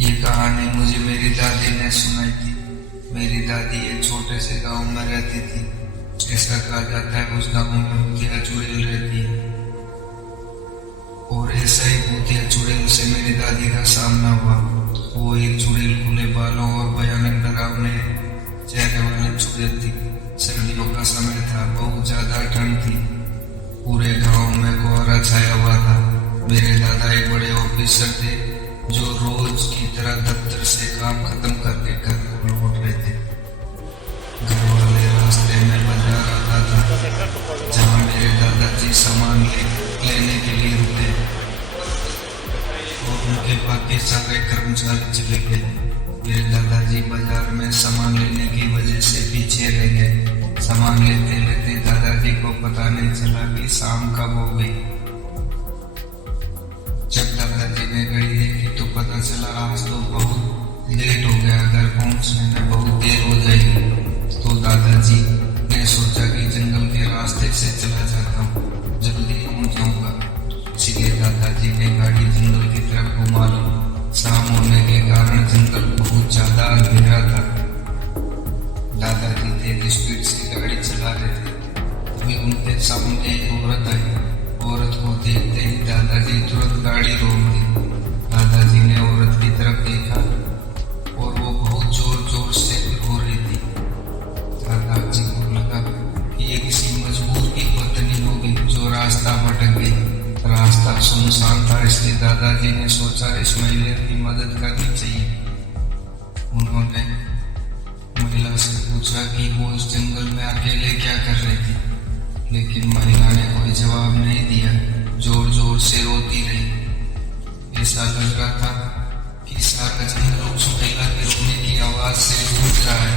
ये कहानी मुझे मेरी दादी ने सुनाई थी। मेरी दादी एक छोटे से गांव में रहती थी। ऐसा कहा जाता है उस गांव में भूतिया चुड़ैल रहती है, और ऐसा ही भूतिया चुड़ैल से मेरी दादी का सामना हुआ। वो एक चुड़ैल खुले बालों और भयानक डरावने चेहरे वाली चुड़ैल थी। सर्दियों का समय था, बहुत ज्यादा ठंड थी। पूरे गांव में कोहरा छाया हुआ था। मेरे दादा एक बड़े ऑफिसर थे जो रोज की तरह दफ्तर से काम खत्म करके घर लौट रहे थे। घर वाले रास्ते में बाजार आता था जहाँ मेरे दादाजी सामान लेने के लिए रुके, और उनके बाकी सारे कर्मचारी चले गए। मेरे दादाजी बाजार में सामान लेने की वजह से पीछे रह गए। सामान लेते लेते दादाजी को पता नहीं चला कि शाम कब हो गई। जब दादाजी ने घड़ी देखी तो पता चला आज तो बहुत लेट हो गया, घर पहुंचने में बहुत देर हो जाएगी। तो दादाजी ने सोचा कि जंगल के रास्ते से चला जाता हूँ, जल्दी पहुंच जाऊंगा। इसलिए दादाजी ने गाड़ी जंगल की तरफ घुमा ली। शाम होने के कारण जंगल बहुत ज्यादा अंधेरा था। दादाजी तेज स्पीड से गाड़ी चला रहे थे, तभी उनके सामने एक औरत आई। औरत को देखते ही दादाजी तुरंत गाड़ी रोक दी। दादाजी ने औरत की तरफ देखा और वो बहुत जोर जोर से रो रही थी। दादाजी को लगा कि ये किसी मजबूर की पत्नी होगी जो रास्ता भटक गई। रास्ता सुनसान था, इसलिए दादाजी ने सोचा इस महिला की मदद करनी चाहिए। उन्होंने महिला से पूछा कि वो इस जंगल में अकेले क्या कर रही थी, लेकिन महिला ने कोई जवाब नहीं दिया, जोर जोर से रोती रही। ऐसा लग रहा था कि सारा जंगल उस महिला के रोने की आवाज से गूंज रहा है।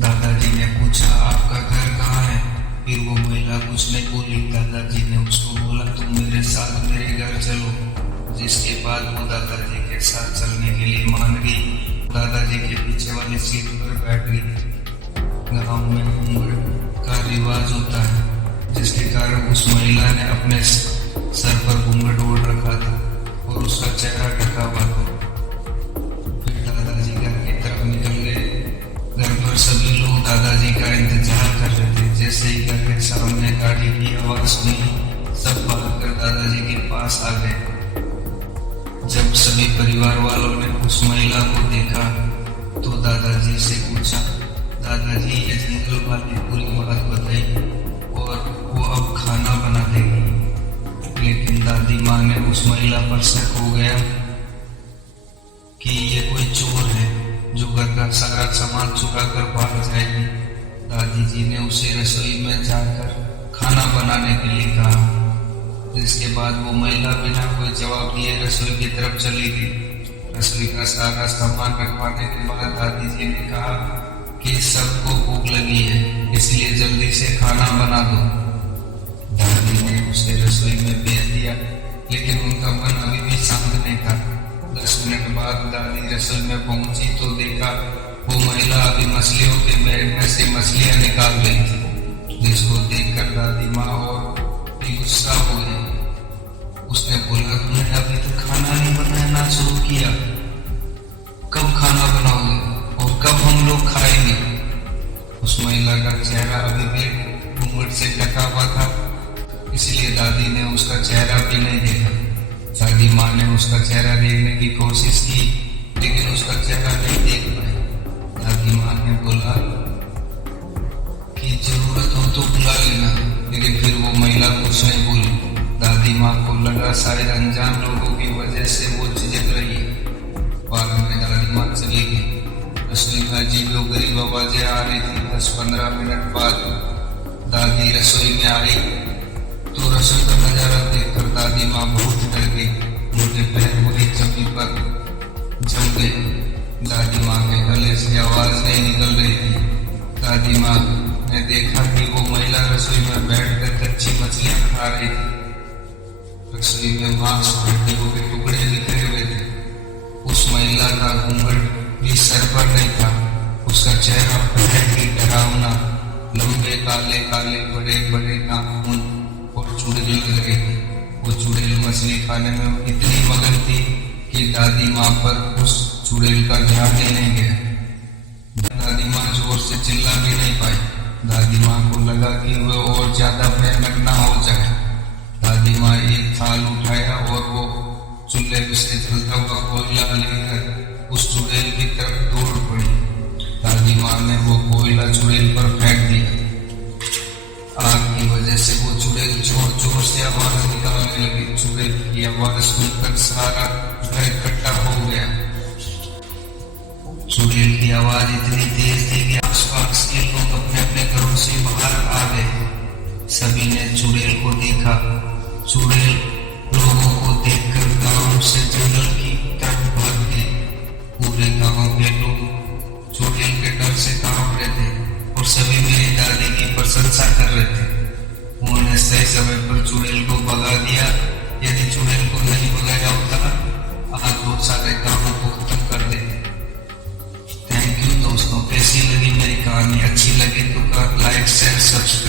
दादाजी ने पूछा आपका घर कहाँ है? फिर वो महिला कुछ नहीं बोली। दादाजी ने उसको बोला तुम मेरे साथ मेरे घर चलो। जिसके बाद वो दादाजी के साथ चलने के लिए मान गई। दादाजी के पीछे वाली सीट पर बैठ गई। गाँव में घूंघट का रिवाज होता है, जिसके कारण उस महिला ने अपने सर पर घूंघट ओढ़ रखा था और उसका चेहरा ढका हुआ था। फिर दादाजी घर की तरफ निकल गए। घर पर सभी लोग दादाजी का इंतजार कर रहे थे। जैसे ही घर के सामने गाड़ी की आवाज सुनी, सब भागकर दादाजी के पास आ गए। जब सभी परिवार वालों ने उस महिला को देखा तो दादाजी से पूछा दादाजी ये जंगल वाली पूरी बात बताई और वो अब खाना बना देगी। लेकिन दादी माँ ने उस महिला पर शक हो गया कि ये कोई चोर है जो घर का सारा सामान चुरा कर भाग जाएगी। दादी जी ने उसे रसोई में जाकर खाना बनाने के लिए कहा, जिसके बाद वो महिला बिना कोई जवाब दिए रसोई की तरफ चली गई। रसोई का सारा सामान रखवाने के बाद दादी जी ने कहा कि सबको भूख लगी है, इसलिए जल्दी से खाना बना दो। दादी ने उसे रसोई में भेज दिया, लेकिन उनका मन अभी भी शांत नहीं था। 10 मिनट बाद दादी रसोई में पहुंची तो देखा वो महिला अभी मछलियों के बैग में से मछलियां निकाल रही थी, जिसको देखकर दादी माँ और भी गुस्सा हो गई। उसने बोला तुमने अभी तक खाना नहीं बनाना शुरू किया, कब खाना बनाओगे और कब हम लोग खाएंगे? उस महिला का चेहरा अभी भी घूंघट से ढका हुआ था, इसलिए दादी ने उसका चेहरा भी नहीं देखा। दादी माँ ने उसका चेहरा देखने की कोशिश की, लेकिन उसका चेहरा नहीं देख पाई। दादी माँ ने बोला कि जरूरत हो तो बुला लेना, लेकिन फिर वो महिला कुछ नहीं बोली। दादी माँ को लगा शायद अनजान लोगों की वजह से वो झिझक रही है। बाद में दादी माँ चली गई। रसोई में अजीब गरीब आवाजें आ रही थी। 10-15 मिनट बाद दादी रसोई में आई तो रसोई का नजारा देखकर दादी माँ बहुत डर गई। मुझे पैर पूरी जमीन पर जम गई। दादी माँ के गले से आवाज नहीं निकल रही थी। दादी माँ ने देखा कि वो महिला रसोई में बैठकर कच्ची मछलियां खा रही थी। रसोई में मांस हड्डियों के टुकड़े बिखरे हुए थे। उस महिला का घूंघट भी सर पर नहीं था। उसका चेहरा बहुत ही डरावना, लंबे काले काले बड़े बड़े नाखून और चुड़ैल लग रहे थे। वो चुड़ैल मछली खाने में इतनी मगन थी कि दादी माँ पर उस चुड़ैल का ध्यान ही नहीं गया। दादी माँ जोर से चिल्ला भी नहीं पाई। दादी माँ को लगा कि वह और ज्यादा भयानक ना हो जाए। दादी माँ एक थाल उठाया और वो चूल्हे से जलता हुआ कोयला लेकर उस चुड़ैल की तरफ दौड़ पड़ी। दादी माँ ने वो कोयला चुड़ैल पर फेंक दिया। आग की वजह से वो चुड़ैल जोर जोर से आवाज निकालने लगी। चुड़ैल की आवाज सुनकर सारा घर इकट्ठा हो गया। चुड़ैल की आवाज इतनी तेज थी कि आसपास के लोग अपने अपने घरों से बाहर आ गए। सभी ने चुड़ैल को देखा। चुड़ैल लोगों को देखकर गांव से जंगल की तरफ भाग गए। पूरे गांव के लोग चुड़ैल के डर से कांप रहे थे और सभी मेरी दादी की प्रशंसा कर रहे थे। उन्होंने सही समय पर चुड़ैल को भगा दिया। यदि चुड़ैल को नहीं भगाया होता आज बहुत सारे कामों को खत्म कर देते। थैंक यू दोस्तों। कैसी लगी मेरी कहानी? अच्छी लगी तो लाइक शेयर सब्सक्राइब